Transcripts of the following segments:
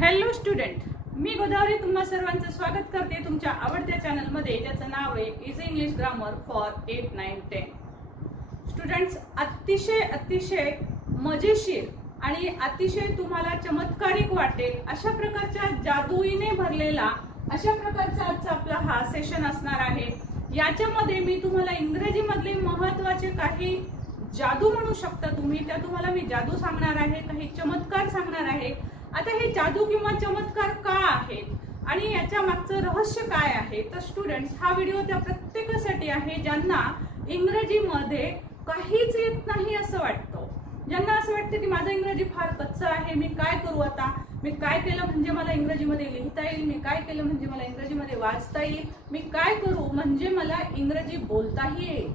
Hello student, मी गोदावरी तुम्हा सर्वांचं स्वागत करते तुमच्या आवडत्या चॅनल मध्ये, ज्याचं नाव आहे easy English grammar for 8, 9, 10. Students, अतिशय मजेशीर आणि अतिशय तुम्हाला चमत्कारिक वाटेल अशा प्रकारच्या जादूईने भरलेला अशा प्रकारचा आजचा आपला हा सेशन असणार आहे. याच्यामध्ये मी तुम्हाला इंग्रजी मधले महत्त्वाचे काही जादू म्हणू शकता तुम्ही, त्या तुम्हाला मी जादू सांगणार आहे, काही चमत्कार सांगणार आहे. आता हे जादू किंवा चमत्कार का आहेत आणि याच्या मागचं रहस्य काय आहे, तर स्टुडंट्स हा व्हिडिओ त्या प्रत्येकासाठी आहे ज्यांना इंग्रजीमध्ये काहीच येत नाही असं वाटतं, ज्यांना असं वाटतं की माझं इंग्रजी फार कच्चं आहे, मी काय करू आता, मी काय केलं म्हणजे मला इंग्रजीमध्ये लिहिता येईल, मी काय केलं म्हणजे मला इंग्रजीमध्ये वाचता येईल, मी काय करू म्हणजे मला इंग्रजी बोलताही येईल.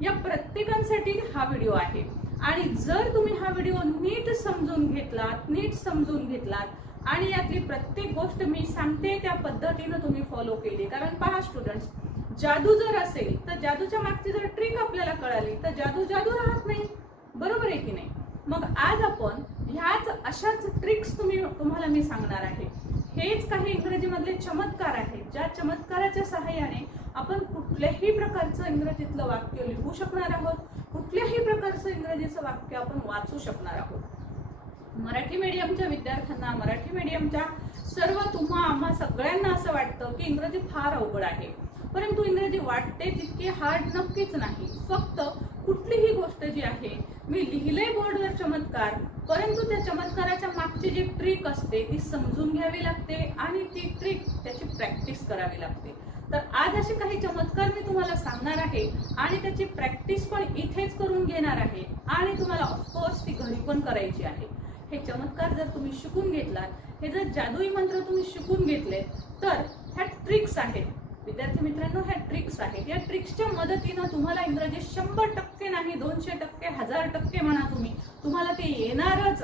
या प्रत्येकांसाठी हा व्हिडिओ आहे. आणि जर तुम्ही हा व्हिडिओ नीट समजून घेतलात आणि यातली प्रत्येक गोष्ट मी सांगते त्या पद्धतीने तुम्ही फॉलो केली, कारण पहा स्टुडंट्स, जादू जर असेल तर जादूच्या मागची जर ट्रिक आपल्याला कळाली तर जादू राहत नाही, बरोबर आहे की नाही. मग आज आपण ह्याच अशाच ट्रिक्स तुम्हाला मी सांगणार आहे. हेच काही इंग्रजी मधले चमत्कार आहेत, ज्या चमत्काराच्या सहाय्याने आपण कुठल्याही प्रकारचं इंग्रजीतलं वाक्य लिहू शकणार आहोत, कुठल्याही प्रकारचं इंग्रजीचं वाक्य आपण वाचू शकणार आहोत. मराठी मीडियमच्या विद्यार्थ्यांना, मराठी मीडियमच्या सर्व आम्हा सगळ्यांना असं वाटतं की इंग्रजी फार अवघड आहे, परंतु इंग्रजी वाटते तितकी हार्ड नक्कीच नाही. फक्त कुठलीही गोष्ट जी आहे, मी लिहिलंय बोर्डवर चमत्कार, परंतु त्या चमत्काराच्या मागची जी ट्रिक असते ती समजून घ्यावी लागते आणि ती ट्रिक त्याची प्रॅक्टिस करावी लागते. तर आज असे काही चमत्कार मी तुम्हाला सांगणार आहे आणि त्याची प्रॅक्टिस पण इथेच करून घेणार आहे आणि तुम्हाला ऑफकोर्स ती घरी पण करायची आहे. हे चमत्कार जर तुम्ही शिकून घेतलात, हे जर जादुई मंत्र तुम्ही शिकून घेतले, तर ह्या ट्रिक्स आहेत विद्यार्थी मित्रांनो, ह्या ट्रिक्स आहेत. या ट्रिक्सच्या मदतीने तुम्हाला इंग्रजी 100% नाही 200%, 1000% म्हणा तुम्हाला ते येणारच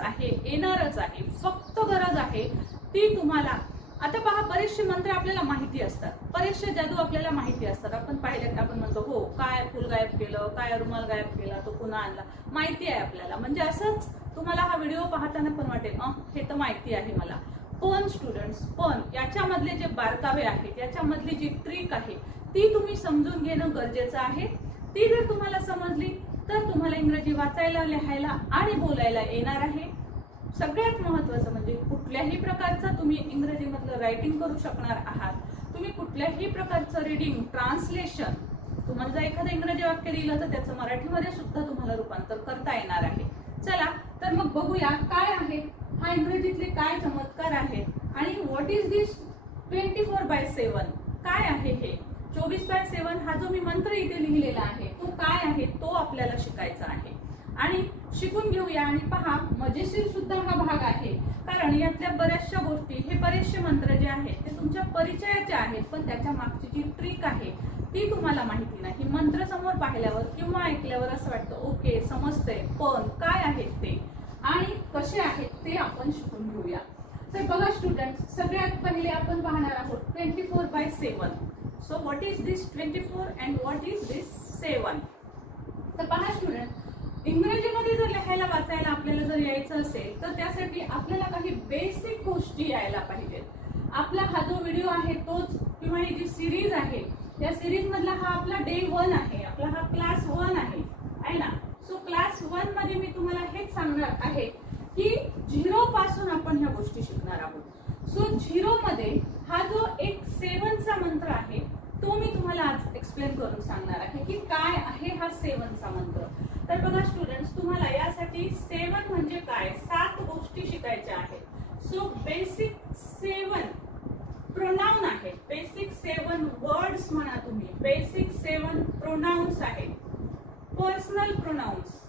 आहे. फक्त गरज आहे ती तुम्हाला. आता पहा, बरेचसे मंत्र आपल्याला माहिती असतात, बरेचसे जादू आपल्याला माहिती असतात. आपण पाहिलं आपण म्हणतो हो, काय फुल गायब केलं, काय रुमाल गायब केला, तो पुन्हा आणला, माहिती आहे आपल्याला. म्हणजे असंच तुम्हाला हा व्हिडिओ पाहताना पण वाटेल हे तर माहिती आहे मला. पण स्टुडंट्स, पण याच्यामधले जे बारकावे आहेत, याच्यामधली जी ट्रिक आहे ती तुम्ही समजून घेणं गरजेचं आहे. ती जर तुम्हाला समजली तर तुम्हाला इंग्रजी वाचायला, लिहायला आणि बोलायला येणार आहे. सगळ्यात महत्वाचं म्हणजे कुठल्याही प्रकारचं तुम्ही इंग्रजी मधलं रायटिंग करू शकणार आहात. तुम्ही कुठल्याही प्रकारचं रीडिंग, ट्रान्सलेशन, तुम्हाला जर एखादं इंग्रजी वाक्य दिलं तर त्याचं मराठीमध्ये सुद्धा तुम्हाला रूपांतर करता येणार आहे. चला तर मग बघूया काय आहे हा इंग्रजीतले काय चमत्कार आहेत आणि व्हॉट इज दिस 24/7 काय आहे. हे 24/7 हा जो मी मंत्र इथे लिहिलेला आहे तो काय आहे तो आपल्याला शिकायचा आहे आणि शिकून घेऊया. आणि पहा, मजेशीर सुद्धा हा भाग आहे, कारण यातल्या बऱ्याचशा गोष्टी, हे बरेचसे मंत्र जे आहेत ते तुमच्या परिचयाचे आहेत, पण त्याच्या मागची जी ट्रिक आहे ती तुम्हाला माहिती नाही. मंत्र समोर पाहिल्यावर किंवा ऐकल्यावर असं वाटतं ओके समजतंय, पण काय आहेत ते आणि कसे आहेत ते आपण शिकून घेऊया. तर बघा स्टुडंट्स, सगळ्यात पहिले आपण पाहणार आहोत 24/7. So what is this 24 and what is this 7. तर पहा स्टुडंट, इंग्रजीमध्ये जर लिहायला वाचायला आपल्याला जर यायचं असेल तर त्यासाठी आपल्याला काही बेसिक गोष्टी यायला पाहिजेत. आपला हा जो व्हिडिओ आहे तोच, किंवा ही जी सिरीज आहे या सिरीज मधला हा आपला डे 1 आहे, आपला हा क्लास 1 आहे ना. सो क्लास 1 मध्ये मी तुम्हाला हेच सांगणार आहे की 0 पासून आपण ह्या गोष्टी शिकणार आहोत. सो 0 मध्ये हा जो एक 7चा मंत्र आहे तो मी तुम्हाला आज एक्सप्लेन करून सांगणार आहे की काय आहे हा 7चा मंत्र. तर बघा स्टुडंट्स, तुम्हाला यासाठी 7 म्हणजे काय, 7 गोष्टी शिकायच्या आहेत. सो बेसिक 7 प्रोनाउन आहेत, बेसिक 7 वर्ड्स म्हणा तुम्ही, बेसिक 7 प्रोनाउन्स आहेत, पर्सनल प्रोनाउन्स.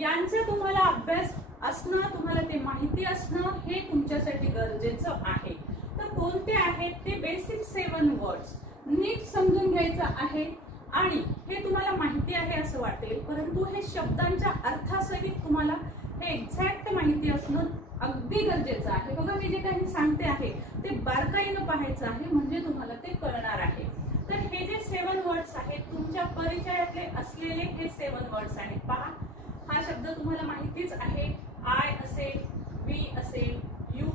यांचा तुम्हाला अभ्यास असणं, तुम्हाला ते माहिती असणं हे तुमच्यासाठी गरजेचं आहे. तर कोणते आहेत ते बेसिक 7 वर्ड्स नीट समजून घ्यायचं आहे. आणि हे तुम्हाला माहिती आहे असं वाटेल, परंतु हे शब्दांच्या अर्थासहित तुम्हाला हे एक्झॅक्ट माहिती असणं अगदी गरजेचं आहे. बघा, मी जे काही सांगते आहे ते बारकाईनं पाहायचं आहे, म्हणजे तुम्हाला ते कळणार आहे. तर हे जे 7 वर्ड्स आहेत तुमच्या परिचयातले असलेले हे 7 वर्ड्स आहेत. पहा, हा शब्द तुम्हाला माहितीच आहे. आय असेल, वी असेल, यू,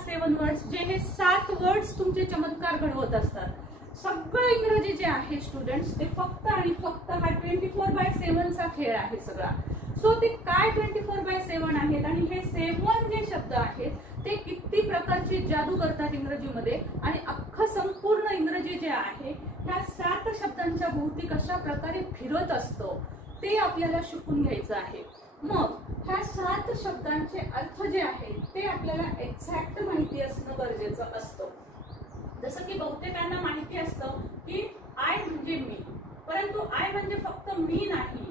7 वर्ड्स, जे हे 7 वर्ड्स तुमचे चमत्कार घडवत असतात। सगळं इंग्रजी जे आहे स्टुडंट्स ते फक्त आणि फक्त हा 24/7 चा खेळ आहे सगळा। सो ते काय 24/7 आहेत आणि हे 7 जे शब्द आहेत ते किती प्रकारची जादू करतात इंग्रजीमध्ये, आणि अख्खं संपूर्ण इंग्रजी जे आहे ह्या 7 शब्दांच्या भोवती कशा प्रकारे फिरत असतो ते आपल्याला शिकून घ्यायचं आहे। मग ह्या 7 शब्दांचे अर्थ जे आहेत ते आपल्याला एक्झॅक्ट माहिती असणं गरजेचं असतं। जसं की बहुतेकांना माहिती असतं की आय म्हणजे मी, परंतु आय म्हणजे फक्त मी नाही,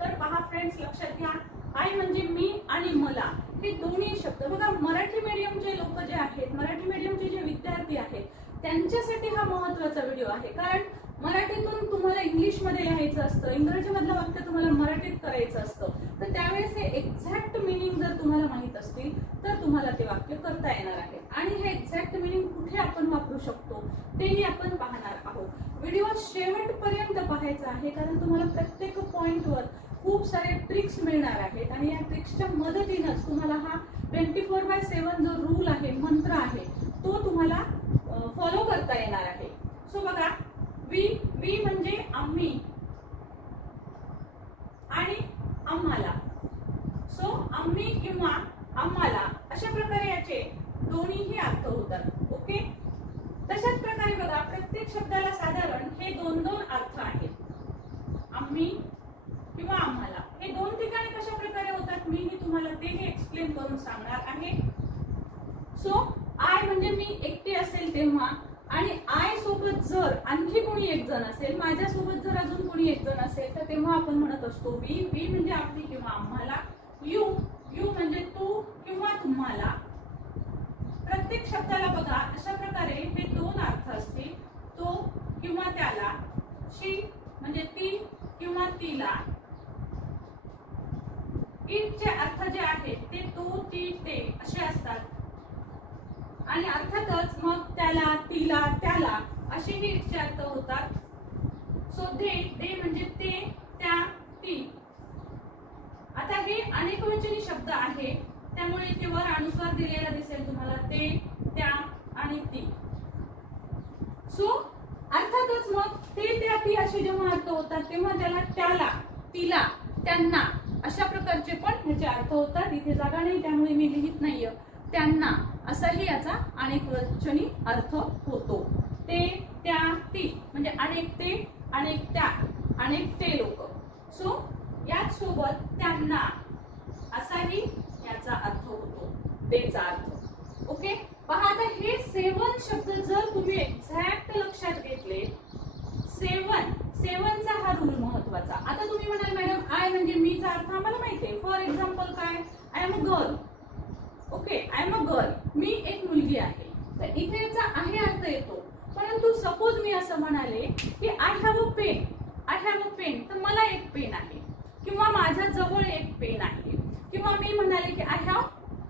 तर पहा फ्रेंड्स लक्षात घ्या, आय म्हणजे मी आणि मला हे दोन्ही शब्द बघा। मराठी मीडियमचे लोक जे आहेत, मराठी मीडियमचे जे विद्यार्थी आहेत त्यांच्यासाठी हा महत्त्वाचा व्हिडिओ आहे, कारण मराठीतून तुम्हाला इंग्लिशमध्ये लिहायचं असतं, इंग्रजीमधलं वाक्य तुम्हाला मराठीत करायचं असतं, तर त्यावेळेस हे एक्झॅक्ट मिनिंग जर तुम्हाला माहित असतील तर तुम्हाला ते वाक्य करता येणार आहे। आणि हे एक्झॅक्ट मिनिंग कुठे आपण वापरू शकतो तेही आपण पाहणार आहोत। व्हिडिओ शेवटपर्यंत पाहायचा आहे, कारण तुम्हाला प्रत्येक पॉइंटवर खूप सारे ट्रिक्स मिळणार आहेत, आणि या ट्रिक्सच्या मदतीनंच तुम्हाला हा 24/7 जो रूल आहे, मंत्र आहे, तो तुम्हाला फॉलो करता येणार आहे। सो बघा, वी म्हणजे आम्ही आणि आम्हाला, सो आम्ही किंवा आम्हाला अशा प्रकारे याचे दोन्हीही अर्थ होतात। ओके, तशाच प्रकारे बघा प्रत्येक शब्दाला साधारण हे 2-2 अर्थ आहेत। आम्ही किंवा आम्हाला हे 2 ठिकाणी कशा प्रकारे होतात मीही तुम्हाला तेही एक्सप्लेन करून सांगणार आहे। सो आय म्हणजे मी एकटी असेल तेव्हा, आणि आय सोबत जर आणखी कोणी एक जण असेल, माझ्या सोबत जर अजून कोणी एक जण असेल तर तेव्हा आपण म्हणत असतो वी म्हणजे आम्ही किंवा आम्हाला। यू म्हणजे तू किंवा तुम्हाला। प्रत्येक शब्दाला बघा अशा प्रकारे हे 2 अर्थ असतील, तो किंवा त्याला, शी म्हणजे ती किंवा तिला। इटचे अर्थ जे आहेत ते तो, ती, ते असे असतात, आणि अर्थातच मग त्याला, तिला, त्याला असेही इटचे अर्थ होतात। सो दे म्हणजे ते, त्या, ती। आता हे अनेकवचनी शब्द आहे, त्यामुळे इथे वर अनुस्वार दिलेला दिसेल तुम्हाला, ते, त्या आणि ती। सो अर्थातच मग ते, त्या, ती असे जेव्हा अर्थ होतात तेव्हा त्याला, त्याला, तिला, त्यांना अशा प्रकारचे पण ह्याचे अर्थ होतात। इथे जागा नाही त्यामुळे मी लिहित नाहीये, त्यांना असाही याचा अनेकवचनी अर्थ होतो। ते, त्या, ती म्हणजे अनेक ते, अनेक त्या, अनेक ते लोक। सो याच सोबत त्यांना असाही याचा अर्थ होतो, तेचा अर्थ। ओके, पहा आता हे 7 शब्द जर तुम्ही एक्झॅक्ट लक्षात घेतले, 7चा हा रूल महत्वाचा। आता तुम्ही म्हणाल मॅडम आय म्हणजे मीचा अर्थ आम्हाला माहिती आहे, फॉर एक्झाम्पल काय, I am a girl. Okay, I am a girl, मी एक मुलगी आहे, तर इथे याचा आहे अर्थ येतो। परंतु सपोज मी असं म्हणाले की आय हॅव अ पेन, तर मला एक पेन आहे, किंवा माझ्या जवळ एक पेन आहे, किंवा मी म्हणाले की आय हॅव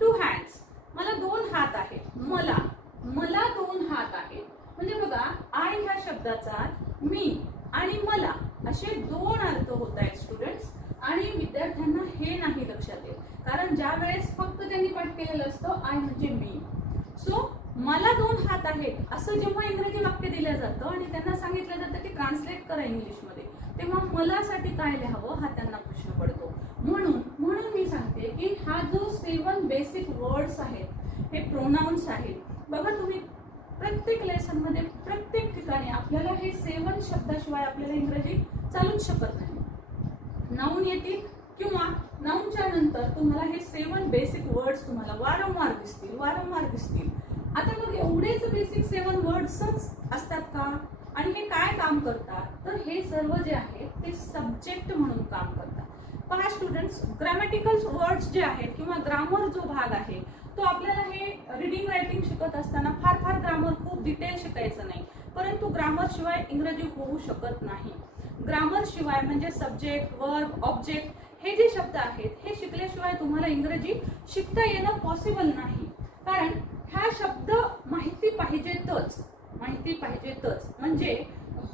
2 हँड्स, मला 2 हात आहेत, मला 2 हात आहेत। म्हणजे बघा आय ह्या शब्दाचा मी आणि मला असे 2 अर्थ होत आहेत स्टुडंट्स, आणि विद्यार्थ्यांना हे नाही लक्षात येत, कारण ज्या वेळेस फक्त त्यांनी पाठ केलेलं असतं आय म्हणजे मी। सो मला 2 हात आहेत असं जेव्हा इंग्रजी वाक्य दिलं जातं आणि त्यांना सांगितलं जातं की ट्रान्सलेट करा इंग्लिशमध्ये, तेव्हा मला साठी काय लिहावं हा त्यांना प्रश्न पडतो। म्हणून मी सांगते की हा जो 7 बेसिक वर्ड्स आहेत हे प्रोनाउन्स आहेत। बघा तुम्ही प्रत्येक लेसन मध्ये प्रत्येक ठिकाणी आपल्याला हे 7 शब्दाशिवाय आपल्याला इंग्रजी चालूच शकत नाही। नाउन येतील किंवा नाउनच्या नंतर तुम्हाला हे 7 बेसिक वर्ड्स तुम्हाला वारंवार दिसतील। आता मग एवढेच बेसिक 7 वर्ड्सच असतात का, आणि हे काय काम करतात, तर हे सर्व जे आहेत ते सब्जेक्ट म्हणून काम करतात। पहा स्टुडंट्स, ग्रामॅटिकल वर्ड्स जे आहेत किंवा ग्रामर जो भाग आहे तो आपल्याला हे रीडिंग रायटिंग शिकत असताना फार ग्रामर खूप डिटेल शिकायचं नाही, परंतु ग्रामर शिवाय इंग्रजी होऊ शकत नाही। ग्रामर शिवाय म्हणजे सब्जेक्ट, वर्ब, ऑब्जेक्ट हे जे शब्द आहेत हे शिकल्याशिवाय तुम्हाला इंग्रजी शिकता येणं पॉसिबल नाही, कारण हा शब्द माहिती पाहिजेतच। म्हणजे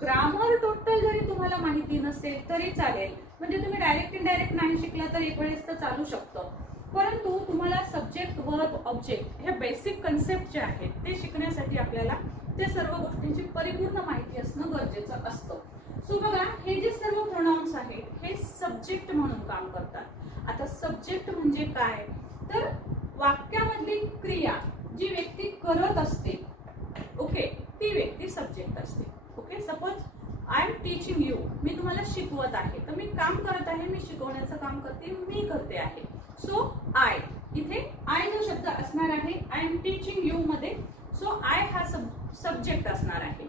ग्रामर टोटल जरी तुम्हाला माहिती नसेल तरी चालेल, म्हणजे तुम्ही डायरेक्ट इनडायरेक्ट नाही शिकला तर एक वेळेस तर चालू शकतं, परंतु तुम्हाला सब्जेक्ट वर्ब ऑब्जेक्ट हे बेसिक कन्सेप्ट जे आहेत ते शिकण्यासाठी आपल्याला त्या सर्व गोष्टींची परिपूर्ण माहिती असणं गरजेचं असतं. सो बघा, हे जे सर्व प्रोनाउन्स आहेत हे सब्जेक्ट म्हणून काम करतात. आता सब्जेक्ट म्हणजे काय, तर वाक्यामधली क्रिया जी व्यक्ती करत असते, ओके, ती व्यक्ती सब्जेक्ट असते. Okay, suppose I am teaching you, मी तुम्हाला शिकवत आहे, तर मी काम करत आहे, मी शिकवण्याचं काम करते, मी करते आहे. सो आय, इथे आय जो शब्द असणार आहे आय एम टीचिंग यू मध्ये, सो आय हा सब्जेक्ट असणार आहे.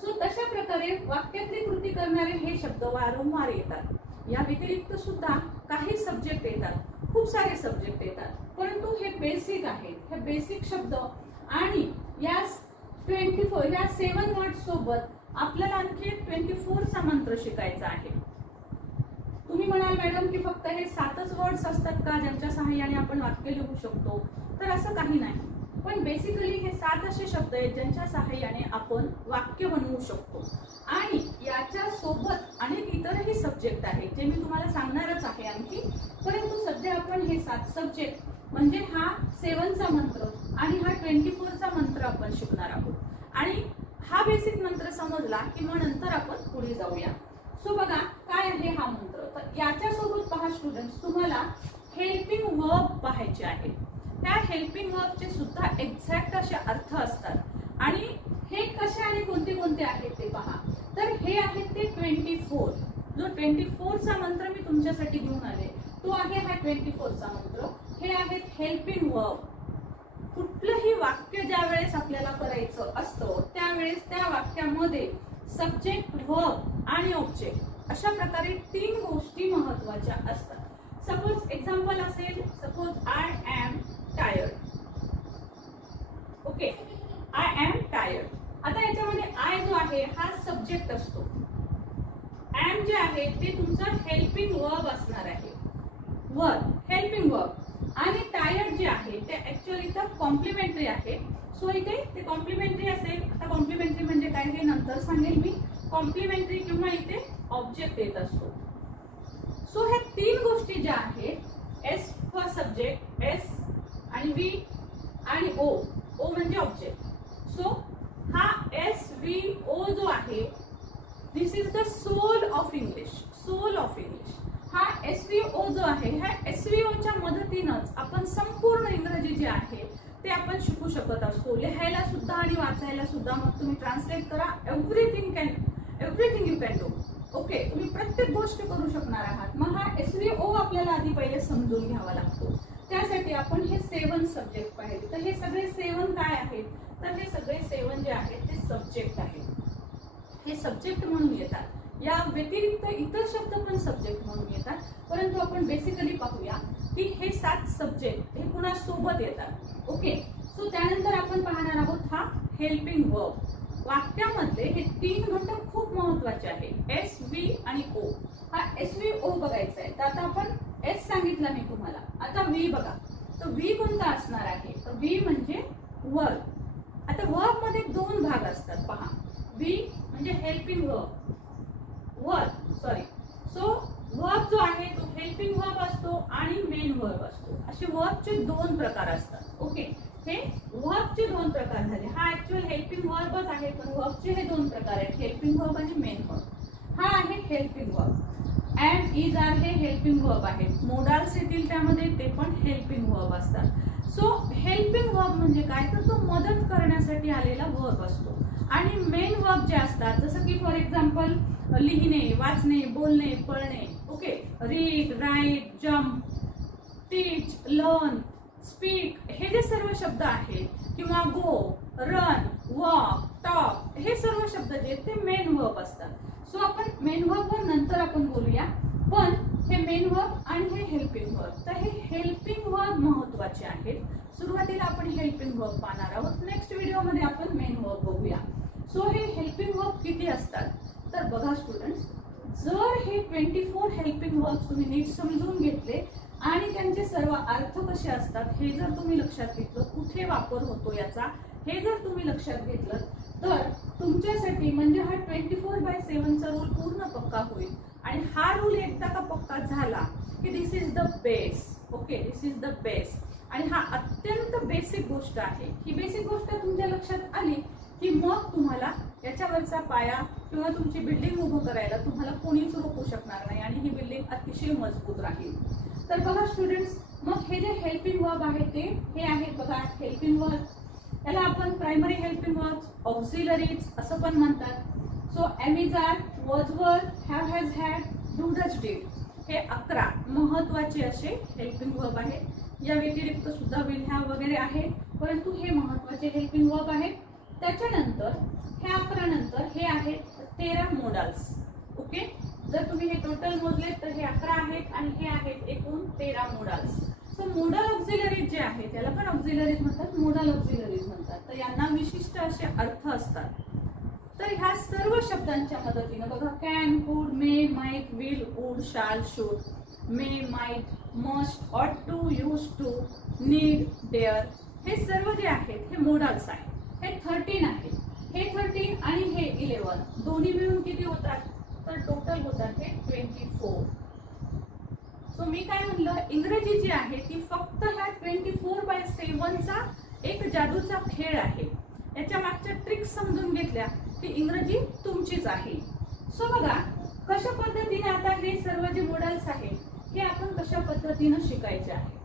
सो तशा प्रकारे वाक्यातली कृती करणारे हे शब्द वारंवार येतात. या व्यतिरिक्त सुद्धा काही सब्जेक्ट येतात, खूप सारे सब्जेक्ट येतात, परंतु हे बेसिक आहेत. हे बेसिक शब्द आणि या 24 या 7 वर्ड सोबत आपल्याला आणखी 24 चा मंत्र शिकायचा आहे. तुम्ही म्हणाल मॅडम की फक्त हे 7च वर्ड्स असतात का ज्यांच्या सहाय्याने आपण वाक्य लिहू शकतो, तर असं काही नाही. पण बेसिकली हे 7 असे शब्द आहेत ज्यांच्या सहाय्याने आपण वाक्य बनवू शकतो. आणि याच्या सोबत अनेक इतरही सब्जेक्ट आहेत जे मी तुम्हाला सांगणारच आहे आणखी, परंतु सध्या आपण हे 7 सब्जेक्ट म्हणजे हा 7 चा मंत्र आणि हा 24 चा मंत्र आपण शिकणार आहोत. आणि हा बेसिक मंत्र समजला की मग नंतर आपण पुढे जाऊया. सो बघा काय आहे हा मंत्र, तर याच्या सोबत पहा स्टुडंट्स, तुम्हाला हेल्पिंग वर्ब पाहायचे आहेत. त्या हेल्पिंग वर्बचे सुद्धा एक्झॅक्ट असे अर्थ असतात आणि हे कसे आणि कोणते कोणते आहेत ते पहा. तर हे आहेत ते 24, जो 24 चा मंत्र मी तुमच्यासाठी घेऊन आले तो आहे हा 24 चा मंत्र. हे आहेत हेल्पिंग वर्ब. कुठलंही वाक्य ज्या वेळेस आपल्याला करायचं असतं त्यावेळेस त्या वाक्यामध्ये सब्जेक्ट, वर्ब आणि ऑब्जेक्ट अशा प्रकारे 3 गोष्टी महत्वाच्या असतात. सपोज एक्झाम्पल असेल, suppose I am tired. Okay, I am tired. आता याच्यामध्ये आय जो आहे हा सब्जेक्ट असतो, एम जे आहे ते तुमचं हेल्पिंग वर्ब असणार आहे, वर्ब, हेल्पिंग वर्ब. आणि टायर्ड जे आहे ते ऍक्च्युअली तर कॉम्प्लिमेंटरी आहे. सो इथे ते कॉम्प्लिमेंटरी असेल. आता कॉम्प्लिमेंटरी म्हणजे काय हे नंतर सांगेल मी. कॉम्प्लिमेंटरी किंवा इथे ऑब्जेक्ट येत असतो. सो ह्या 3 गोष्टी ज्या आहेत, एस फॉर सब्जेक्ट, एस आणि व्ही आणि ओ, ओ म्हणजे ऑब्जेक्ट. सो हा एस व्ही ओ जो आहे this is the soul of English, soul of English. हा एसव्हीओ जो आहे ह्या एसव्हीओच्या मदतीनंच आपण संपूर्ण इंग्रजी जे आहे ते आपण शिकू शकत असतो. लिहायला सुद्धा आणि वाचायला सुद्धा. मग तुम्ही ट्रान्सलेट करा, everything you can do. Okay, तुम्ही प्रत्येक गोष्ट करू शकणार आहात. मग हा एसव्हीओ आपल्याला आधी पहिले समजून घ्यावा लागतो. त्यासाठी आपण हे 7 सब्जेक्ट पाहिले. तर हे सगळे 7 काय आहेत, तर हे सगळे 7 जे आहेत ते सब्जेक्ट आहेत. हे सब्जेक्ट म्हणून येतात. या व्यतिरिक्त इतर शब्द पण सब्जेक्ट म्हणून येतात, परंतु आपण बेसिकली पाहूया की हे 7 सब्जेक्ट हे पुन्हा सोबत येतात. ओके, सो त्यानंतर आपण पाहणार आहोत हा हेल्पिंग वर्ब. वाक्यामधले हे 3 घटक खूप महत्वाचे आहेत, एस, व्ही आणि ओ. हा एस व्ही ओ बघायचा आहे. तर आता आपण एस सांगितला मी तुम्हाला, आता व्ही बघा. तर व्ही कोणता असणार आहे, तर व्ही म्हणजे वर्ब. आता वर्ब मध्ये 2 भाग असतात पहा. व्ही म्हणजे हेल्पिंग वर्ब, सो वर्ब जो आहे तो हेल्पिंग वर्ब असतो आणि मेन वर्ब असतो. असे वर्बचे 2 प्रकार असतात. ओके, हे वर्बचे 2 प्रकार झाले. हा ऍक्च्युअल हेल्पिंग वर्बच आहे, पण वर्बचे हे 2 प्रकार आहेत, हेल्पिंग वर्ब आणि मेन वर्ब. हा आहे helping verb. And, is, are हे हेल्पिंग वर्ब आहेत. मोडाल्स येतील त्यामध्ये, ते पण हेल्पिंग वर्ब असतात. सो हेल्पिंग वर्ब म्हणजे काय, तर तो मदत करण्यासाठी आलेला वर्ब असतो. आणि मेन वर्ब जे असतात, जसं की फॉर एक्झाम्पल लिहिणे, वाचणे, बोलणे, पळणे. ओके, रीड, राईट, जम्प, टीच, लर्न, स्पीक, हे जे सर्व शब्द आहेत, किंवा गो, रन, वॉक, टॉक, हे सर्व शब्द जे ते मेन वर्ब असतात. सो आपण मेन वर्ब वर नंतर आपण बोलूया, पण हे मेन वर्ब आणि हे हेल्पिंग वर्ब. तर हे हेल्पिंग वर्ब महत्वाचे आहेत. सुरुवातीला आपण हेल्पिंग वर्ब पाहणार आहोत, नेक्स्ट व्हिडिओमध्ये आपण मेन वर्ब बघूया. सो हे हेल्पिंग वर्ब किती असतात, तर बघा स्टुडंट्स, जर हे 24 हेल्पिंग वर्ब तुम्ही नीट समजून घेतले आणि त्यांचे सर्व अर्थ कसे असतात हे जर तुम्ही लक्षात घेतलं, कुठे वापर होतो याचा हे जर तुम्ही लक्षात घेतलं, तर तुमच्यासाठी म्हणजे हा 24/7 चा रूल पूर्ण पक्का होईल. आणि हा रूल एकदा का पक्का झाला की this is the base. Okay, this is the base. आणि हा अत्यंत बेसिक गोष्ट आहे. ही बेसिक गोष्ट तुमच्या लक्षात आली की मग तुम्हाला याच्यावरचा पाया किंवा तुमची बिल्डिंग उभं करायला तुम्हाला कोणीच रोखू शकणार नाही आणि ही बिल्डिंग अतिशय मजबूत राहील. तर बघा स्टुडंट्स, मग हे जे हेल्पिंग वर्ब आहे ते हे आहे बघा हेल्पिंग वर्ब. याला आपण प्रायमरी हेल्पिंग वर्ब्स, ऑक्झिलरीज असं पण म्हणतात. So am is are, was were, have has had, do does did हे 11 महत्वाचे असे हेल्पिंग वर्ब आहेत. या व्यतिरिक्त सुद्धा विल हॅव वगैरे आहे, परंतु हे महत्वाचे हेल्पिंग वर्ब आहेत. त्याच्यानंतर हे 11 नंतर हे आहेत 13 मोडल्स. ओके, जर तुम्ही हे टोटल मोजले तर हे 11 आहेत आणि हे आहेत एकूण 13 मोडल्स. सो मोडल ऑक्झिलरीज जे आहेत त्याला पण ऑक्झिलरीज म्हणतात, मोडल ऑक्झिलरीज म्हणतात. तर यांना विशिष्ट असे अर्थ असतात. तर ह्या सर्व शब्दांच्या मदतीने बघा can, could, may, might, will, would, shall, should, may, might, must, ought to, used to, need, dare हे सर्व जे आहेत हे मोडल्स आहेत. हे 13 आहे. हे 13 आणि हे 11 दोन्ही मिळून किती होतात, तर टोटल होतात हे 24. सो मी काय म्हणलं, इंग्रजी जी आहे ती फक्त ह्या 24/7चा एक जादूचा खेळ आहे. याच्या मागच्या ट्रिक्स समजून घेतल्या की इंग्रजी तुमचीच आहे. सो बघा कशा पद्धतीने आता हे सर्व जे मॉडेल्स आहेत हे आपण कशा पद्धतीने शिकायचे आहे.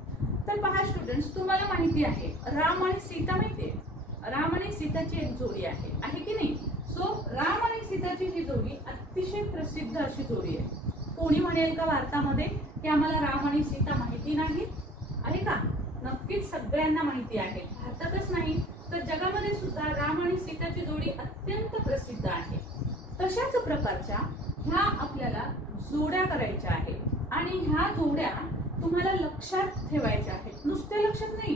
तर पहा स्टुडंट्स, तुम्हाला माहिती आहे राम आणि सीता माहितीये, राम आणि सीताची एक जोडी आहे की नाही. सो राम आणि सीताची ही जोडी अतिशय प्रसिद्ध अशी जोडी आहे. कोणी म्हणेल का भारतामध्ये की आम्हाला राम आणि सीता माहिती नाही, आहे का? नक्कीच सगळ्यांना माहिती आहे. भारतातच नाही तर जगामध्ये सुद्धा राम आणि सीताची जोडी अत्यंत प्रसिद्ध आहे. तशाच प्रकारच्या ह्या आपल्याला जोड्या करायच्या आहेत आणि ह्या जोड्या तुम्हाला लक्षात ठेवायच्या आहेत. नुसते लक्षात नाही,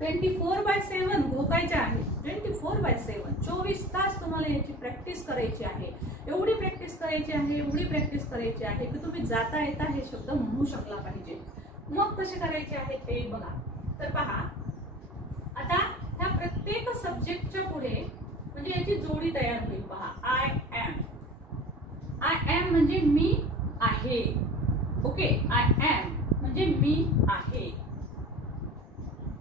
24/7 घोकायच्या आहेत. 24/7 24 तास तुम्हाला याची प्रॅक्टिस करायची आहे. एवढी प्रॅक्टिस करायची आहे, एवढी प्रॅक्टिस करायची आहे की तुम्ही जाता येता हे शब्द म्हणू शकला पाहिजे. मग कसे करायचे आहे ते बघा. तर पहा आता ह्या प्रत्येक सब्जेक्टच्या पुढे म्हणजे याची जोडी तयार होईल. पहा आय एम. आय एम म्हणजे मी आहे. ओके, आय एम म्हणजे मी आहे.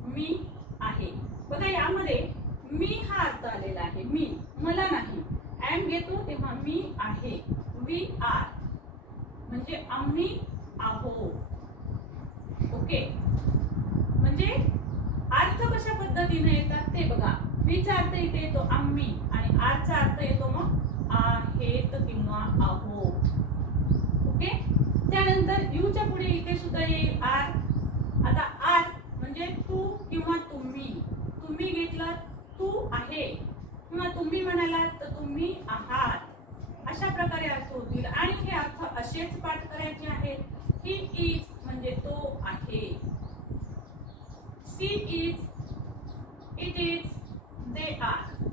मी आहे. बघा यामध्ये मी हा अर्थ आलेला आहे. मी, मला नाही. एम घेतो तेव्हा मी आहे. वी आर म्हणजे आम्ही आहोत. ओके, म्हणजे अर्थ कशा पद्धतीने येतात ते बघा. वीचा अर्थ इथे येतो आम्ही आणि आरचा अर्थ येतो मग आहेत किंवा आहोत. ओके, त्यानंतर यूच्या पुढे इथे सुद्धा येईल आर. आता आर म्हणजे तू किंवा तुम्ही. तुम्ही घेतला तू आहे किंवा तुम्ही म्हणालात तर तुम्ही आहात. अशा प्रकारे अर्थ होतील आणि हे अर्थ असेच पाठ करायचे आहेत. ही इज म्हणजे तो आहे. She is, it is, they are.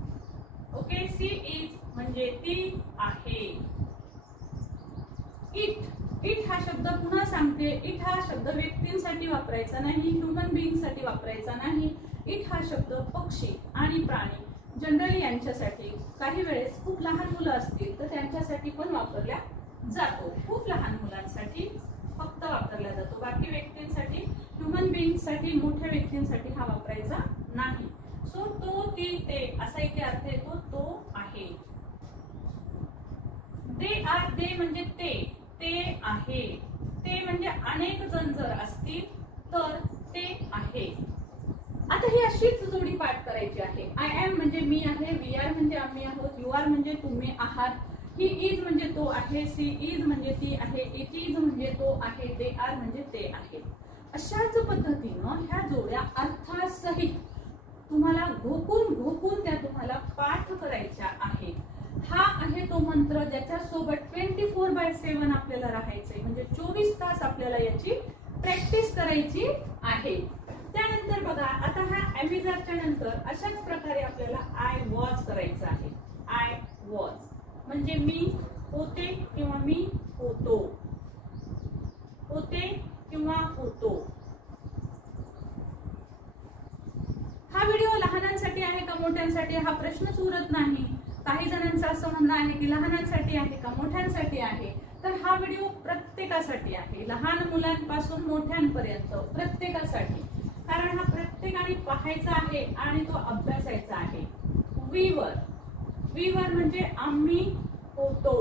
Okay, she is म्हणजे ती आहे. इट, इट हा शब्द पुन्हा सांगते, इट हा शब्द व्यक्तींसाठी वापरायचा नाही, ह्युमन बीइंग साठी वापरायचा नाही. इट हा शब्द पक्षी आणि प्राणी जनरली यांच्यासाठी, काही वेळेस खूप लहान मुलं असतील तर त्यांच्यासाठी पण वापरल्या जातो. खूप लहान मुलांसाठी फक्त वापरला जातो. बाकी व्यक्तींसाठी, ह्युमन बीइंग साठी, मोठ्या व्यक्तींसाठी हा वापरायचा नाही. सो तो, ती, ते असा इथे अर्थ येतो. तो आहे. दे आर, दे म्हणजे ते, ते आहे. ते म्हणजे अनेक जण जर असतील तर ते आहे. आता ही अशीच जोडी पाठ करायची आहे. आय एम म्हणजे मी आहे. वी आर म्हणजे आम्ही आहोत. यू आर म्हणजे तुम्ही आहात. ही इज म्हणजे तो आहे. सी इज म्हणजे ती आहे. इट इज म्हणजे तो आहे. दे आर म्हणजे ते आहे. अशाच पद्धतीनं ह्या जोड्या अर्थासहित तुम्हाला घोकून घोकून त्या तुम्हाला पाठ करायच्या आहेत. हा आहे तो मंत्र ज्याच्यासोबत 24/7 आपल्याला राहायचंय. म्हणजे 24 तास आपल्याला याची प्रॅक्टिस करायची आहे. त्यानंतर बघा आता हा एमिजारच्या नंतर अशाच प्रकारे आपल्याला आय वॉज करायचं आहे. आय वॉज म्हणजे मी होते किंवा मी होतो. होते किंवा होतो. हा व्हिडिओ लहानांसाठी आहे का मोठ्यांसाठी हा प्रश्नच उरत नाही. काही जणांचं असं म्हणणं आहे की लहानांसाठी आहे का मोठ्यांसाठी आहे. तर हा व्हिडिओ प्रत्येकासाठी आहे, लहान मुलांपासून मोठ्यांपर्यंत प्रत्येकासाठी, कारण हा प्रत्येकाने पाहायचा आहे आणि तो अभ्यासायचा आहे. वीवर, वीवर म्हणजे आम्ही होतो,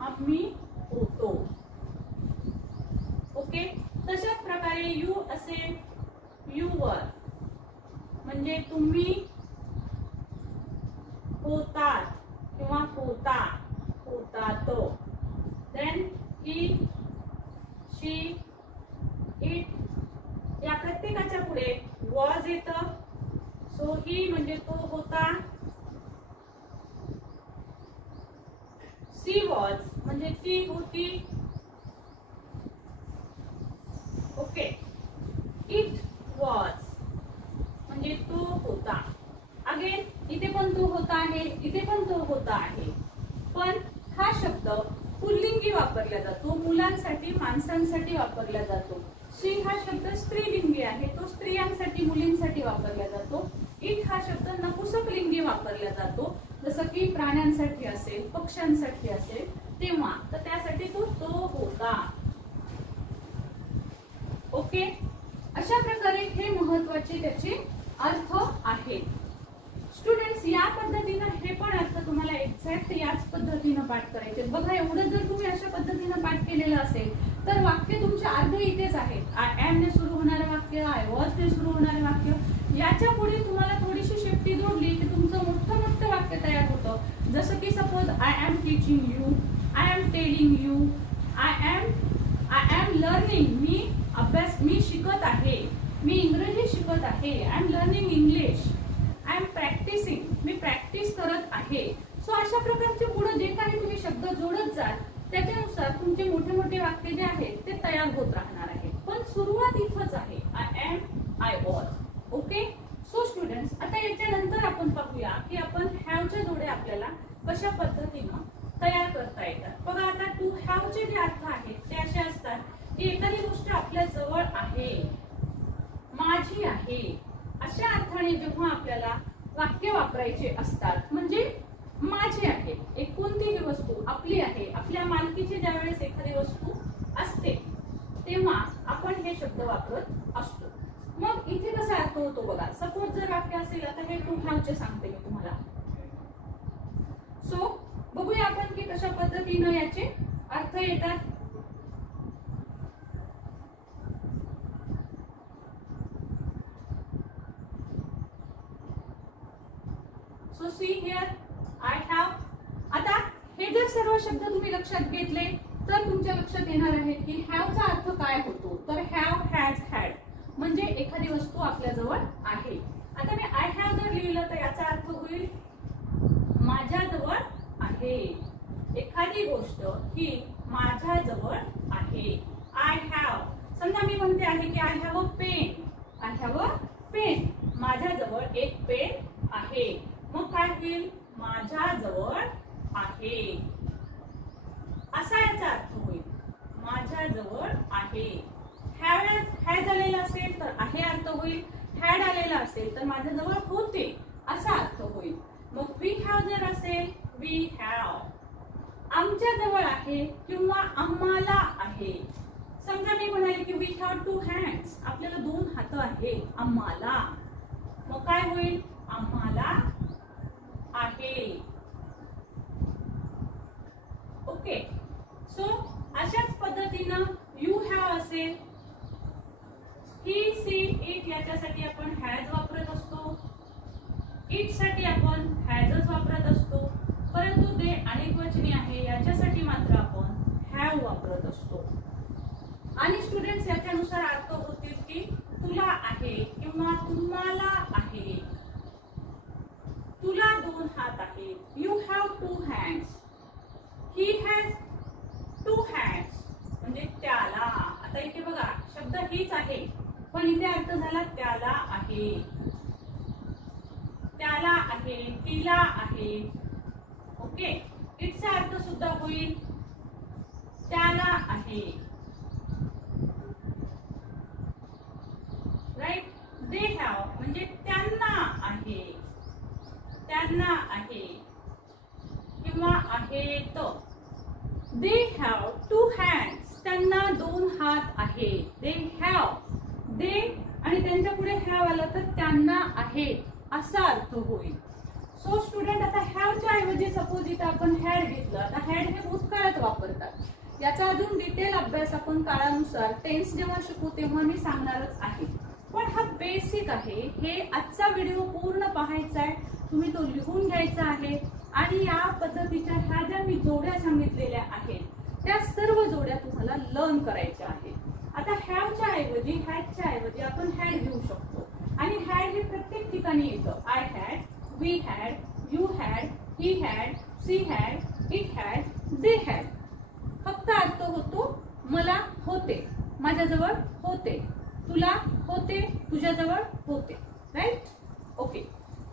आम्ही होतो. ओके. तशाच प्रकारे यू असेल, युवर म्हणजे तुम्ही होतात किंवा होता, होतात. देन ही, शी, इट या प्रत्येकाच्या पुढे वॉज येतं. सो ही म्हणजे तो होता, सी वॉज म्हणजे ती होती. ओके. इट वॉज म्हणजे तो होता. अगेन इथे पण तो होता आहे, इथे पण तो होता आहे, पण हा शब्द पुल्लिंगी वापरला जातो, मुलांसाठी माणसांसाठी वापरला जातो. शी हा शब्द स्त्रीलिंगी आहे, तो स्त्रियांसाठी मुलींसाठी वापरला जातो. इट हा शब्द नपुंसकलिंगी वापरला जातो, जसं की प्राण्यांसाठी असेल, पक्ष्यांसाठी असेल तेव्हा, तर त्यासाठी तो होता. ओके. अशा प्रकारे हे महत्वाचे त्याचे अर्थ आहेत. स्टुडंट्स, या पद्धतीनं हे पण अर्थ तुम्हाला एक्झॅक्ट याच पद्धतीनं पाठ करायचे. बघा, एवढं जर तुम्ही अशा पद्धतीनं पाठ केलेलं असेल तर वाक्य तुमचे अर्धे इथेच आहेत. आय एम ने सुरू होणारे वाक्य, आय वॉज ने सुरू होणारे वाक्य, याच्या पुढे तुम्हाला थोडीशी शेपटी जोडली की तुमचं मोठं वाक्य तयार होतं. जसं की suppose I am teaching you, I am telling you, I am learning, मी शिकत आहे, मी इंग्रजी शिकत आहे, I am learning English, I am practising, मी प्रॅक्टिस करत आहे. सो अशा प्रकारचे पुढे जे काही तुम्ही शब्द जोडत जाल त्याच्यानुसार तुमचे मोठे वाक्य जे आहेत ते तयार होत राहणार आहे. पण सुरुवात इथंच आहे, I am, I was. Okay. So students, आता याच्यानंतर आपण पाहूया की आपण हॅवच्या जोड्या आपल्याला कशा पद्धतीनं तयार करता येतात. बघा, आता टू हॅवचे जे अर्थ आहेत ते असे असतात की एखादी गोष्ट आपल्या जवळ आहे, माझी आहे, अशा अर्थाने जेव्हा आपल्याला वाक्य वापरायचे असतात, म्हणजे माझी आहे, एक कोणतीही वस्तू आपली आहे, आपल्या मालकीची ज्यावेळेस एखादी वस्तू असते तेव्हा आपण हे शब्द वापरत असतो. मग इथे कसा अर्थ होतो बघा. सपोज जर वाक्य असेल, आता हे टू हॅवचे सांगते मी तुम्हाला. सो बघूया आपण की कशा पद्धतीनं याचे अर्थ येतात. So see here, I have. आता हे जर सर्व शब्द तुम्ही लक्षात घेतले तर तुमच्या लक्षात येणार आहे की हॅवचा अर्थ काय होतो. तर हॅव, हॅज, हॅड म्हणजे एखादी वस्तू आपल्या जवळ आहे. आता मी आय हॅव जर लिहिलं तर याचा अर्थ होईल माझ्या जवळ आहे, एखादी गोष्ट ही माझ्या जवळ आहे. आय हॅव, समजा मी म्हणते आहे की I have a pen, I have a pen, माझ्या जवळ एक पेन आहे. मग काय होईल, माझ्या जवळ आहे, असा याचा अर्थ होईल, माझ्या जवळ आहे. हॅज आलेला असेल तर आहे अर्थ होईल, हॅड आलेला असेल तर माझ्या जवळ होते असा अर्थ होईल. मग वी हॅव जर असेल, वी हॅव, आमच्या जवळ आहे किंवा आम्हाला आहे. समजा मी म्हणाले की वी हॅव टू हँड्स, आपल्याला दोन हात आहेत, आम्हाला, मग काय होईल, आम्हाला आहे. ओके. सो अशाच पद्धतीनं यू हॅव असेल, ही, सी, इट याच्यासाठी आपण हॅज वापरत असतो, इट साठी आपण हॅजच वापरत असतो, परंतु ते अनेक वचनी आहे याच्यासाठी मात्र आपण हॅव वापरत असतो. आणि स्टुडंट्स, याच्यानुसार अर्थ होतील की तुला आहे किंवा तुम्हाला आहे, तुला दोन हात आहेत, you have two hands, he has two hands म्हणजे त्याला. आता इथे बघा, शब्द हीच आहे पण इथे अर्थ झाला त्याला आहे, त्याला आहे, तिला आहे. ओके. इटचा अर्थ सुद्धा होईल त्याला आहे. राईट. दे हॅव म्हणजे त्यांना आहे, त्यांना आहे किंवा आहेत. दे हॅव 2 हँड्स, त्यांना 2 हात आहेत. दे हॅव, दे आणि त्यांच्या पुढे हॅव आलं तर त्यांना आहेत असा अर्थ होईल. सो स्टुडंट, आता हॅवच्या ऐवजी सपोज इथं आपण हॅड घेतलं. आता हॅड हे भूतकाळात वापरतात. याचा अजून डिटेल अभ्यास आपण काळानुसार टेन्स जेव्हा शिकू तेव्हा मी सांगणारच आहे. पण हा बेसिक आहे. हे आजचा व्हिडिओ पूर्ण पाहायचा आहे, तुम्ही तो लिहून घ्यायचा आहे आणि या पद्धतीच्या ह्या ज्या मी जोड्या सांगितलेल्या आहेत त्या सर्व जोड्या तुम्हाला लर्न करायच्या आहेत. आता हॅवच्या ऐवजी हॅडच्या ऐवजी आपण हॅड घेऊ शकतो आणि हॅड हे प्रत्येक ठिकाणी येतं. I had, we had, you had, he had, she had, it had, they had. फक्त अर्थ होतो मला होते, माझ्याजवळ होते, तुला होते, तुझ्याजवळ होते. राईट? ओके.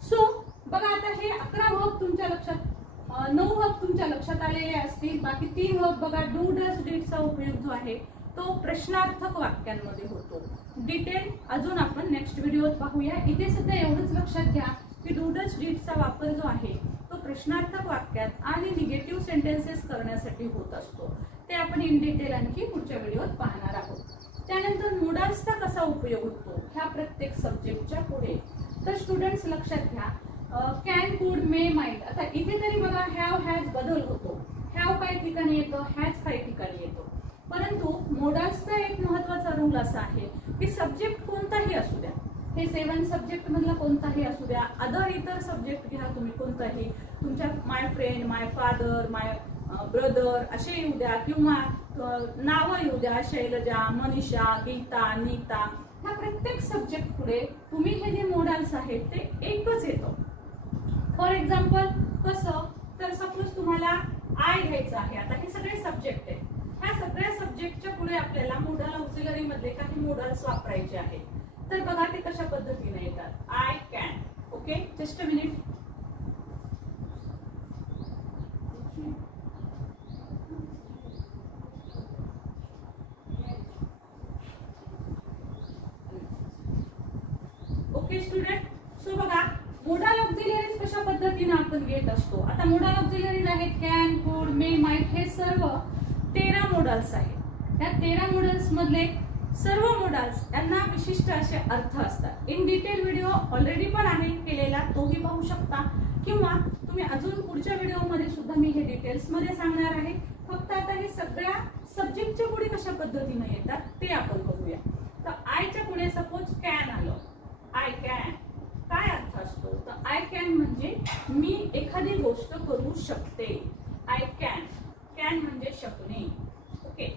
सो बघा, आता हे 11 वर्ब तुमच्या लक्षात, 9 वर्ब तुमच्या लक्षात आलेले असतील. बाकी 3 वर्ब बघा. डू, डज, डिडचा उपयोग जो आहे तो प्रश्नार्थक वाक्यांमध्ये होतो. डिटेल अजून आपण नेक्स्ट व्हिडिओत पाहूया. इथे सध्या एवढंच लक्षात घ्या की डू, डज, डिडचा वापर जो आहे तो प्रश्नार्थक वाक्यात आणि निगेटिव्ह सेंटेन्सेस करण्यासाठी होत असतो. ते आपण इन डिटेल आणखी पुढच्या व्हिडिओत पाहणार आहोत. त्यानंतर मोडाल्सचा कसा उपयोग होतो ह्या प्रत्येक सब्जेक्टच्या पुढे, तर स्टुडंट्स लक्षात घ्या. Can, could, may, might. आता इथे तरी बघा हॅव, हॅज बदल होतो. हॅव काही ठिकाणी येतो, हॅज काही ठिकाणी येतो. परंतु मोडाल्सचा एक महत्वाचा रूल असा आहे की सब्जेक्ट कोणताही असू द्या, हे 7 सब्जेक्ट मधला कोणताही असू द्या, अदर इतर सब्जेक्ट घ्या तुम्ही कोणताही, तुमच्या माय फ्रेंड, माय फादर, माय ब्रदर असे येऊ द्या किंवा नावं येऊ द्या, शैलजा, मनीषा, गीता, नीता, ह्या प्रत्येक सब्जेक्ट पुढे तुम्ही हे जे मोडाल्स आहेत ते एकच येतं. फॉर एक्झाम्पल कसं, तर सपोज तुम्हाला आय घ्यायचं आहे. आता हे सगळे सब्जेक्ट आहेत. ह्या सगळ्या सब्जेक्टच्या पुढे आपल्याला मोडाल ऑक्झिलरी मध्ये काही मोडाल्स वापरायचे आहेत. तर बघा ते कशा पद्धतीने येतात. I can. Okay, just a minute. Okay student, so बघा मोडाल ऑक्झिलरीज कशा पद्धतीने आपण घेत असतो. आता मोडाल ऑक्झिलरीज आहेत कॅन, कुड, मे, माइट. हे सर्व 13 मोडाल्स आहेत. या 13 मोडाल्स मधले सर्व मोडाल्स यांना विशिष्ट असे अर्थ असतात. इन डिटेल व्हिडिओ ऑलरेडी पण आहे केलेला, तोही पाहू शकता किंवा तुम्ही अजून पुढच्या व्हिडिओमध्ये सुद्धा मी हे डिटेल्स मध्ये सांगणार आहे. फक्त आता हे सगळ्या सब्जेक्टच्या पुढे कशा पद्धतीने येतात ते आपण बघूया. तर आयच्या पुढे सपोज कॅन आलं, आय कॅन. काय अर्थ असतो, तर आय कॅन म्हणजे मी एखादी गोष्ट करू शकते. I can. कॅन म्हणजे शकणे. ओके,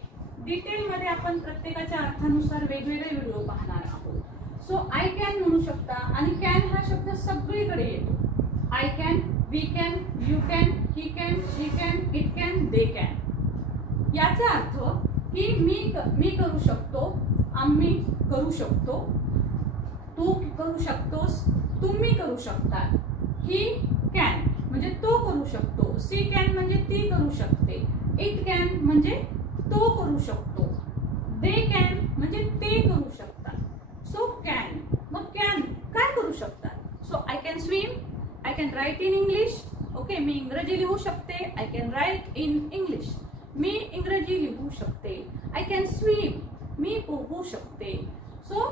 डिटेल मध्ये आपण प्रत्येकाच्या अर्थानुसार वेगवेगळे व्हिडिओ पाहणार आहोत. सो आय कॅन म्हणू शकता आणि कॅन हा शब्द सगळीकडे येतो. I can, we can, you can, he can, she can, it can, they can. याचा अर्थ की मी करू शकतो, आम्ही करू शकतो, तू करू शकतोस, तुम्ही करू शकता. ही कॅन म्हणजे तो करू शकतो. सी कॅन म्हणजे ती करू शकते. इट कॅन म्हणजे तो करू शकतो. दे कॅन म्हणजे ते करू शकतात. So can. मग कॅन काय करू शकतात. So I can swim, I can write in English. Okay, मी इंग्रजी लिहू शकते. I can write in English. मी इंग्रजी लिहू शकते. आय कॅन स्विम, मी पोहू शकते. सो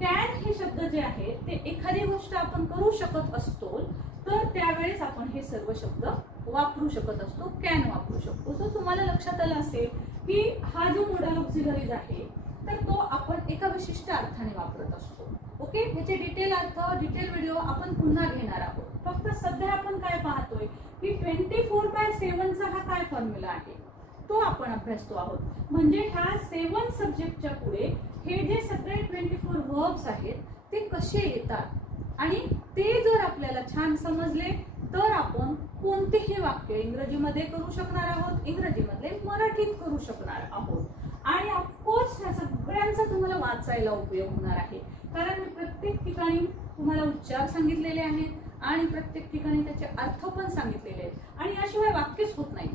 कॅन हे शब्द जे आहेत ते एखादी गोष्ट आपण करू शकत असतो तर त्यावेळेस आपण हे सर्व शब्द वापरू शकत असतो, कॅन वापरू शकतो. सो तुम्हाला लक्षात आलं असेल की हा जो मोडाल ऑक्झिलरीज आहे तर तो आपण एका विशिष्ट अर्थाने वापरत असतो. ओके, ह्याचे डिटेल अर्थ, डिटेल व्हिडिओ आपण पुन्हा घेणार आहोत. फक्त सध्या आपण काय पाहतोय की 24/7चा हा काय फॉर्म्युला आहे तो आपण अभ्यासतो आहोत. म्हणजे ह्या 7 सब्जेक्टच्या पुढे हे जे सगळे 24 वर्ब्स आहेत ते कसे येतात आणि ते जर आपल्याला छान समजले तर आपण कोणतेही वाक्य इंग्रजीमध्ये करू शकणार आहोत, इंग्रजीमधले मराठीत करू शकणार आहोत. आणि ऑफकोर्स ह्या सगळ्यांचा तुम्हाला वाचायला उपयोग होणार आहे, कारण मी प्रत्येक ठिकाणी तुम्हाला उच्चार सांगितलेले आहेत आणि प्रत्येक ठिकाणी त्याचे अर्थ पण सांगितलेले आहेत. आणि याशिवाय वाक्यच होत नाही.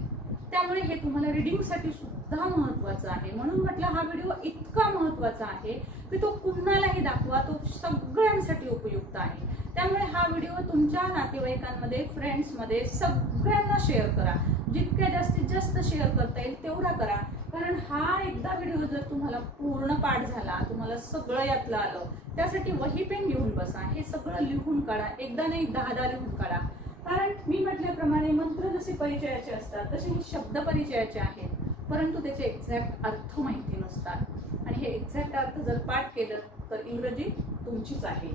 त्यामुळे हे तुम्हाला रिडिंगसाठी सुद्धा महत्वाचं आहे. म्हणून म्हटलं हा व्हिडिओ इतका महत्वाचा आहे की तो कुणालाही दाखवा, तो सगळ्यांसाठी उपयुक्त आहे. त्यामुळे हा व्हिडिओ तुमच्या नातेवाईकांमध्ये, फ्रेंड्समध्ये सगळ्यांना शेअर करा. जितक्या जास्तीत जास्त शेअर करता येईल तेवढा करा. कारण हा एकदा व्हिडिओ जर तुम्हाला पूर्ण पाठ झाला, तुम्हाला सगळं यातलं आलं, त्यासाठी वही पेन घेऊन बसा, हे सगळं लिहून काढा. एकदा नाही 10 लिहून काढा. कारण मी म्हटल्याप्रमाणे मंत्र जसे परिचयाचे असतात तसे हे शब्द परिचयाचे आहेत, परंतु त्याचे एक्झॅक्ट अर्थ माहिती नसतात. आणि हे एक्झॅक्ट अर्थ जर पाठ केलं तर इंग्रजी तुमचीच आहे.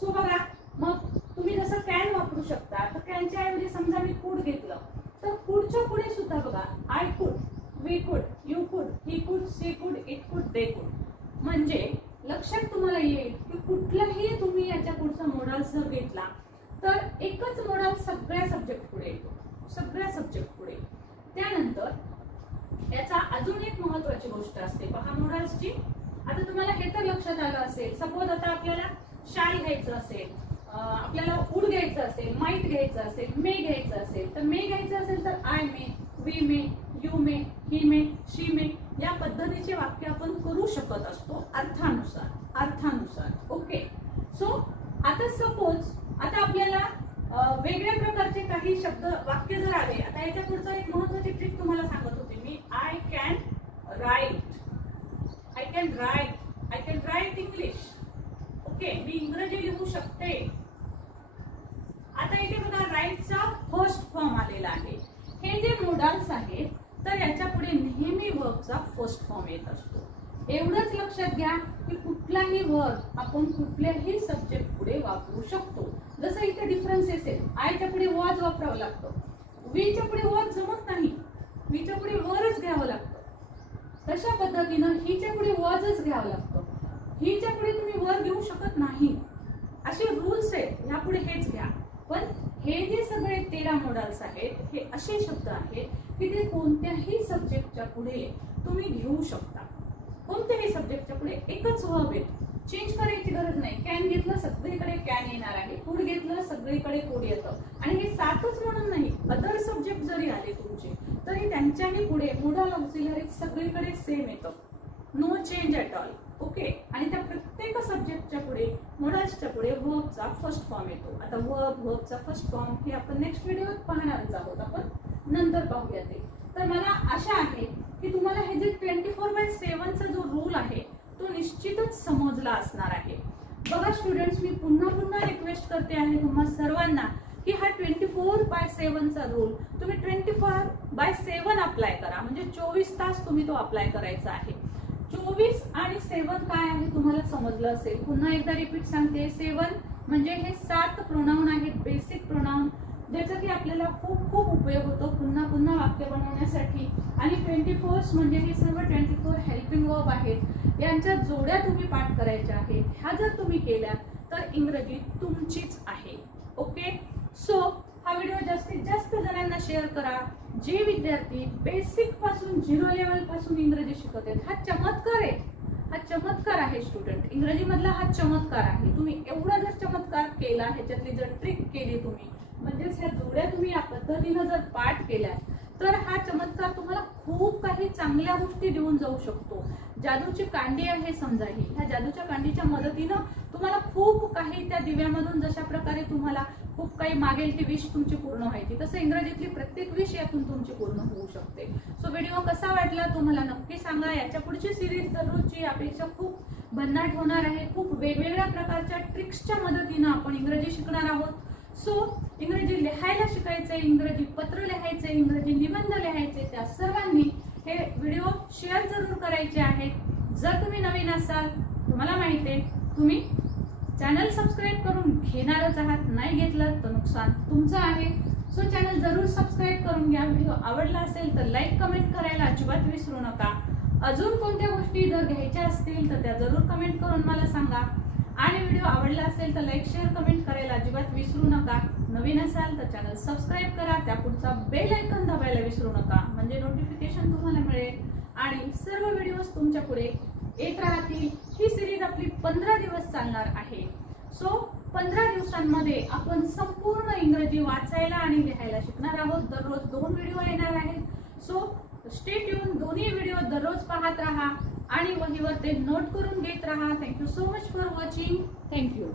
सो बघा, मग तुम्ही जसं कॅन वापरू शकता, तर कॅनच्या ऐवजी समजा मी कुड घेतलं, तर कुडच्या पुढे सुद्धा बघा आय कुड, वी कुड, यू कुड, ही कुड, सी कुड, इट कुड, दे कुड. म्हणजे लक्षात तुम्हाला येईल की कुठलाही तुम्ही याच्या पुढचा मोडाल जर घेतला तर एकच मोडाल सगळ्या सब्जेक्ट पुढे येतो, सगळ्या सब्जेक्ट पुढे. त्यानंतर याचा अजून एक महत्वाची गोष्ट असते पहा मोडाल्सची. आता तुम्हाला हे तर लक्षात आलं असेल, सपोज आता आपल्याला शाल घ्यायचं असेल, आपल्याला उड घ्यायचं असेल, माईट घ्यायचं असेल, मे घ्यायचं असेल, तर मे घ्यायचं असेल तर I may, we may, you may, he may, she may या पद्धतीचे वाक्य आपण करू शकत असतो अर्थानुसार, अर्थानुसार. ओके. सो आता सपोज आता आपल्याला वेगळ्या प्रकारचे काही शब्द वाक्य जर आले, आता याच्या पुढचं एक महत्वाची ट्रिक तुम्हाला सांगत होते मी. I can write, I can write, I can write English. Okay, मी इंग्रजी लिहू शकते. आता इथे बघा राईटचा फर्स्ट फॉर्म आलेला आहे. हे जे मोडाल्स आहेत तर याच्या पुढे नेहमी वर्बचा फर्स्ट फॉर्म येत असतो. एवढंच लक्षात घ्या की कुठलाही वर्ब आपण कुठल्याही सब्जेक्ट पुढे वापरू शकतो. जसं इथे डिफरन्सेस आहेत, आयच्या पुढे वॉज वापरावं लागतं, वीच्या पुढे वॉज जमत नाही, वीच्या पुढे वरच घ्यावं लागतं. तशा पद्धतीनं हिच्या पुढे वॉजच घ्यावं लागतं, हिच्या पुढे तुम्ही वर घेऊ शकत नाही. असे रूल्स आहेत, ह्यापुढे हेच घ्या. पण हे जे सगळे 13 मॉडेल्स आहेत हे असे शब्द आहेत की ते कोणत्याही सब्जेक्टच्या पुढे तुम्ही घेऊ शकता. कोणत्याही सब्जेक्टच्या पुढे एकच वर्ब आहे, चेंज करायची गरज नाही. कॅन घेतलं सगळीकडे कॅन येणार आहे, कुड घेतलं सगळीकडे कुड येतं. आणि हे 7च म्हणून नाही, अदर सब्जेक्ट जरी आले तुमचे तरी त्यांच्याही पुढे मोडाल ऑक्झिलरी सगळीकडे सेम येतं, no change at all. Okay. आणि त्या प्रत्येक सब्जेक्टच्या पुढे मोडाल्सच्या पुढे वर्बचा फर्स्ट फॉर्म येतो. आता वर्बचा फर्स्ट फॉर्म हे आपण नेक्स्ट व्हिडिओत पाहणारच आहोत, आपण नंतर पाहूया ते. तर मला आशा आहे की तुम्हाला हे जे 24/7चा जो रूल आहे तो निश्चितच समजला असणार आहे. बघा स्टुडंट्स, मी पुन्हा रिक्वेस्ट करते आहे तुम्हा सर्वांना की हा 24/7चा रूल तुम्ही 24/7 अप्लाय करा. म्हणजे 24 तास तुम्ही तो अप्लाय करायचा आहे. 24 आणि 7 काय आहे तुम्हाला समजलं असेल. पुन्हा एकदा रिपीट सांगते. 7 म्हणजे हे 7 प्रोनाउन आहेत, बेसिक प्रोनाउन, ज्याचा की आपल्याला खूप उपयोग होतो पुन्हा वाक्य बनवण्यासाठी. आणि 24 म्हणजे हे सर्व 24 हेल्पिंग वर्ब आहेत, यांच्या जोड्या तुम्ही पाठ करायच्या आहेत. ह्या जर तुम्ही केल्या तर इंग्रजी तुमचीच आहे. ओके. सो हा व्हिडिओ जास्तीत जास्त जणांना शेअर करा. जे विद्यार्थी बेसिक पासून 0 लेवल पासून इंग्रजी शिकत आहेत, हा चमत्कार आहे, हा चमत्कार आहे स्टुडंट. इंग्रजी मधला हा चमत्कार आहे. तुम्ही एवढा जर चमत्कार केला, ह्याच्यातली जर ट्रिक केली तुम्ही, म्हणजेच ह्या जोड्या तुम्ही या पद्धतीनं जर पाठ केल्या तर हा चमत्कार तुम्हाला खूप काही चांगल्या गोष्टी देऊन जाऊ शकतो. जादूची कांडी आहे समजा ही, ह्या जादूच्या कांडीच्या मदतीनं तुम्हाला खूप काही त्या दिव्यामधून जशा प्रकारे तुम्हाला खूप काही मागेल ती विश तुमची पूर्ण व्हायची, तसं इंग्रजीतली प्रत्येक विश यातून तुमची पूर्ण होऊ शकते. सो व्हिडिओ कसा वाटला तो मला नक्की सांगा. याच्या पुढची सिरीज दररोजची यापेक्षा खूप भन्नाट होणार आहे. खूप वेगवेगळ्या प्रकारच्या ट्रिक्सच्या मदतीनं आपण इंग्रजी शिकणार आहोत. सो इंग्रजी लिहायला शिकायचंय, इंग्रजी पत्र लिहायचंय, इंग्रजी निबंध लिहायचे, त्या सर्वांनी हे व्हिडिओ शेअर जरूर करायचे आहेत. जर तुम्ही नवीन असाल, तुम्हाला माहिती आहे तुम्ही चॅनल सबस्क्राईब करून घेणारच आहात, नाही घेतलं तर नुकसान तुमचं आहे. सो चॅनल जरूर सबस्क्राईब करून घ्या. व्हिडिओ आवडला असेल तर लाईक कमेंट करायला अजिबात विसरू नका. अजून कोणत्या गोष्टी जर घ्यायच्या असतील तर त्या जरूर कमेंट करून मला सांगा. आणि व्हिडिओ आवडला असेल तर लाईक शेअर कमेंट करायला अजिबात विसरू नका. नवीन असाल तर चॅनल सबस्क्राईब करा, त्या पुढचा बेल आयकॉन दाबायला विसरू नका, म्हणजे नोटिफिकेशन तुम्हाला मिळेल आणि सर्व व्हिडिओज तुमच्या पुढे येत राहतील. ही सिरीज आपली 15 दिवस चालणार आहे. सो 15 दिवसांमध्ये आपण संपूर्ण इंग्रजी वाचायला आणि लिहायला शिकणार आहोत. दररोज 2 व्हिडिओ येणार आहेत. सो स्टे ट्यून, दोन्ही व्हिडिओ दररोज पाहत राहा आणि वहीवर ते नोट करून घेत राहा. Thank you so much for watching. Thank you.